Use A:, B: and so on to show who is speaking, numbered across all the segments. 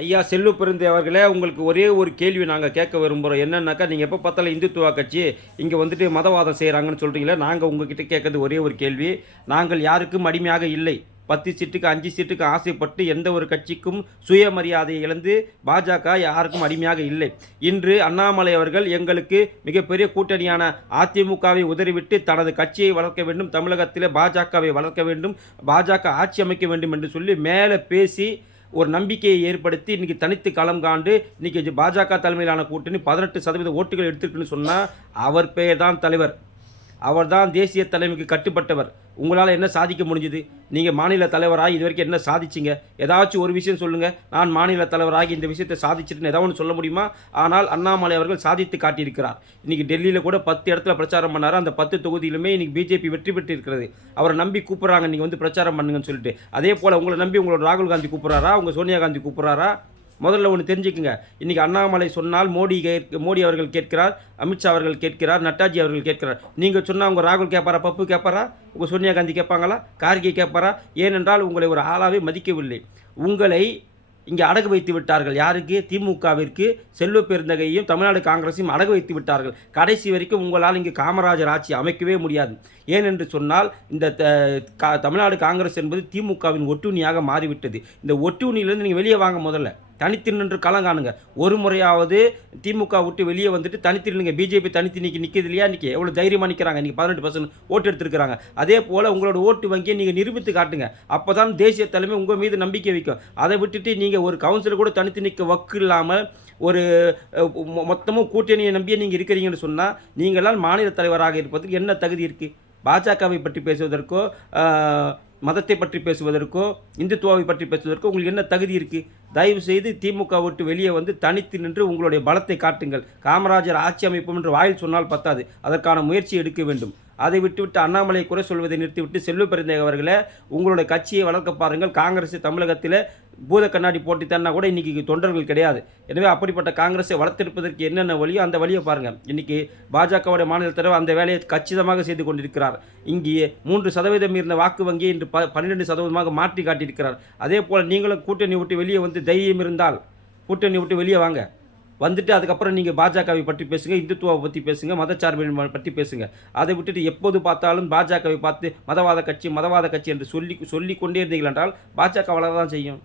A: ஐயா செல்வ பெருந்தை அவர்களே உங்களுக்கு ஒரே ஒரு கேள்வி நாங்கள் கேட்க விரும்புகிறோம் என்னன்னாக்கா நீங்கள் எப்போ பார்த்தாலும் இந்துத்துவா கட்சி இங்கே வந்துட்டு மதவாதம் செய்கிறாங்கன்னு சொல்கிறீங்களே நாங்கள் உங்ககிட்ட கேட்கறது ஒரே ஒரு கேள்வி. நாங்கள் யாருக்கும் அடிமையாக இல்லை. பத்து சீட்டுக்கு அஞ்சு சீட்டுக்கு ஆசைப்பட்டு எந்த ஒரு கட்சிக்கும் சுயமரியாதையை இழந்து பாஜக யாருக்கும் அடிமையாக இல்லை. இன்று அண்ணாமலை அவர்கள் எங்களுக்கு மிகப்பெரிய கூட்டணியான அதிமுகவை உதறிவிட்டு தனது கட்சியை வளர்க்க வேண்டும் தமிழகத்தில் பாஜகவை வளர்க்க வேண்டும் பாஜக ஆட்சி அமைக்க வேண்டும் என்று சொல்லி மேலே பேசி ஒரு நம்பிக்கையை ஏற்படுத்தி இன்றைக்கி தனித்து களம் காண்டு இன்றைக்கி பாஜக தலைமையிலான கூட்டணி பதினெட்டு சதவீத ஓட்டுகள் எடுத்திருக்குன்னு சொன்னால் அவர் பெயர் தான் தலைவர். அவர்தான் தேசிய தலைமைக்கு கட்டுப்பட்டவர். உங்களால் என்ன சாதிக்க முடிஞ்சுது? நீங்கள் மாநில தலைவராகி இது வரைக்கும் என்ன சாதிச்சிங்க? ஏதாச்சும் ஒரு விஷயம் சொல்லுங்கள் நான் மாநில தலைவராகி இந்த விஷயத்தை சாதிச்சிட்டுன்னு ஏதாவது ஒன்று சொல்ல முடியுமா? ஆனால் அண்ணாமலை அவர்கள் சாதித்து காட்டியிருக்கிறார். இன்றைக்கி டெல்லியில் கூட பத்து இடத்துல பிரச்சாரம் பண்ணார். அந்த பத்து தொகுதியிலுமே இன்றைக்கி பிஜேபி வெற்றி பெற்று இருக்கிறது அவரை நம்பி கூப்பிட்றாங்க. நீங்கள் வந்து பிரச்சாரம் பண்ணுங்கன்னு சொல்லிட்டு. அதே போல் உங்களை நம்பி உங்களோட ராகுல் காந்தி கூப்பிட்றாரா? உங்கள் சோனியா காந்தி கூப்பிட்றாரா? முதல்ல ஒன்று தெரிஞ்சுக்குங்க. இன்றைக்கி அண்ணாமலை சொன்னால் மோடி கேட்க மோடி அவர்கள் கேட்கிறார் அமித்ஷா அவர்கள் கேட்கிறார் நட்டாஜி அவர்கள் கேட்கிறார். நீங்கள் சொன்னால் உங்கள் ராகுல் கேட்பாரா பப்பு கேட்பாரா உங்கள் சோனியா காந்தி கேட்பாங்களா கார்கே கேட்பாரா? ஏனென்றால் உங்களை ஒரு ஆளாகவே மதிக்கவில்லை. உங்களை இங்கே அடகு வைத்து விட்டார்கள். யாருக்கு? திமுகவிற்கு செல்வ பெருந்தகையும் தமிழ்நாடு காங்கிரஸையும் அடகு வைத்து விட்டார்கள். கடைசி வரைக்கும் உங்களால் இங்கே காமராஜர் ஆட்சி அமைக்கவே முடியாது. ஏனென்று சொன்னால் இந்த த- கா- தமிழ்நாடு காங்கிரஸ் என்பது திமுகவின் ஒட்டுணியாக மாறிவிட்டது. இந்த ஒட்டுணியிலிருந்து நீங்கள் வெளியே வாங்க முதல்ல. தனித்து நின்று களம் காணுங்க. ஒரு முறையாவது திமுக விட்டு வெளியே வந்துட்டு தனித்து நில்லுங்க பிஜேபி தனித்து நிற்கி நிற்கிது இல்லையா? இன்றைக்கி எவ்வளோ தைரியமாக நிற்கிறாங்க இன்றைக்கி பதினெட்டு பர்சன்ட் ஓட்டு எடுத்துருக்கிறாங்க. அதே போல் உங்களோட ஓட்டு வங்கியை நீங்கள் நிரூபித்து காட்டுங்க. அப்போ தான் தேசிய தலைமை உங்கள் மீது நம்பிக்கை வைக்கும். அதை விட்டுட்டு நீங்கள் ஒரு கவுன்சிலர் கூட தனித்து நிற்க வக்கு இல்லாமல் ஒரு மொத்தமும் கூட்டணியை நம்பியே நீங்கள் இருக்கிறீங்கன்னு சொன்னால் நீங்களால் மாநில தலைவராக இருப்பதற்கு என்ன தகுதி இருக்குது பாஜகவை பற்றி பேசுவதற்கோ மதத்தை பற்றி பேசுவதற்கோ இந்துத்துவாவை பற்றி பேசுவதற்கோ உங்களுக்கு என்ன தகுதி இருக்குது தயவு செய்து திமுக விட்டு வெளியே வந்து தனித்து நின்று உங்களுடைய பலத்தை காட்டுங்கள். காமராஜர் ஆட்சி அமைப்போம் என்று வாயில் சொன்னால் பத்தாது. அதற்கான முயற்சி எடுக்க வேண்டும். அதை விட்டுவிட்டு அண்ணாமலை குறை சொல்வதை நிறுத்திவிட்டு செல்வ பெருந்தேக அவர்களே உங்களுடைய கட்சியை வளர்க்க பாருங்கள். காங்கிரஸ் தமிழகத்தில் பூத கண்ணாடி போட்டித்தன்னா கூட இன்றைக்கி தொண்டர்கள் கிடையாது. எனவே அப்படிப்பட்ட காங்கிரஸை வளர்த்தெடுப்பதற்கு என்னென்ன வழியோ அந்த வழியை பாருங்கள் இன்றைக்கி பாஜகவுடைய மாநில தலைவர் அந்த வேலையை கச்சிதமாக செய்து கொண்டிருக்கிறார். இங்கே மூன்று சதவீதம் இருந்த வாக்கு வங்கியை இன்று ப பன்னிரெண்டு சதவீதமாக மாற்றி காட்டியிருக்கிறார். அதே போல் நீங்களும் கூட்டணி விட்டு வெளியே வந்து தைரியம் இருந்தால் கூட்டணி விட்டு வெளியே வாங்க. வந்துட்டு அதுக்கப்புறம் நீங்கள் பாஜகவை பற்றி பேசுங்க இந்துத்துவாவை பற்றி பேசுங்க மதச்சார்பின் பற்றி பேசுங்க. அதை விட்டுட்டு எப்போது பார்த்தாலும் பாஜகவை பார்த்து மதவாத கட்சி மதவாத கட்சி என்று சொல்லி சொல்லி கொண்டே இருந்தீர்கள் என்றால் பாஜக வளர தான் செய்யும்.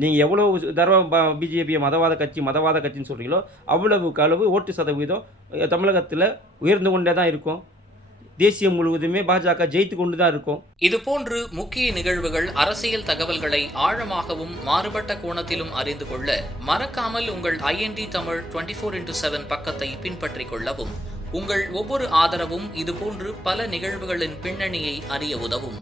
A: நீங்கள் எவ்வளோ தடவை பிஜேபியை மதவாத கட்சி மதவாத கட்சின்னு சொல்கிறீங்களோ அவ்வளவுக்கு அளவு ஓட்டு சதவீதம் தமிழகத்தில் உயர்ந்து கொண்டே தான் இருக்கும். தேசியம் முழுவதுமே பாஜக ஜெயித்து கொண்டு தான் இருக்கும்.
B: இதுபோன்று முக்கிய நிகழ்வுகள் அரசியல் தகவல்களை ஆழமாகவும் மாறுபட்ட கோணத்திலும் அறிந்து கொள்ள மறக்காமல் உங்கள் IND Tamil twenty four into seven பக்கத்தை பின்பற்றிக் கொள்ளவும். உங்கள் ஒவ்வொரு ஆதரவும் இதுபோன்று பல நிகழ்வுகளின் பின்னணியை அறிய உதவும்.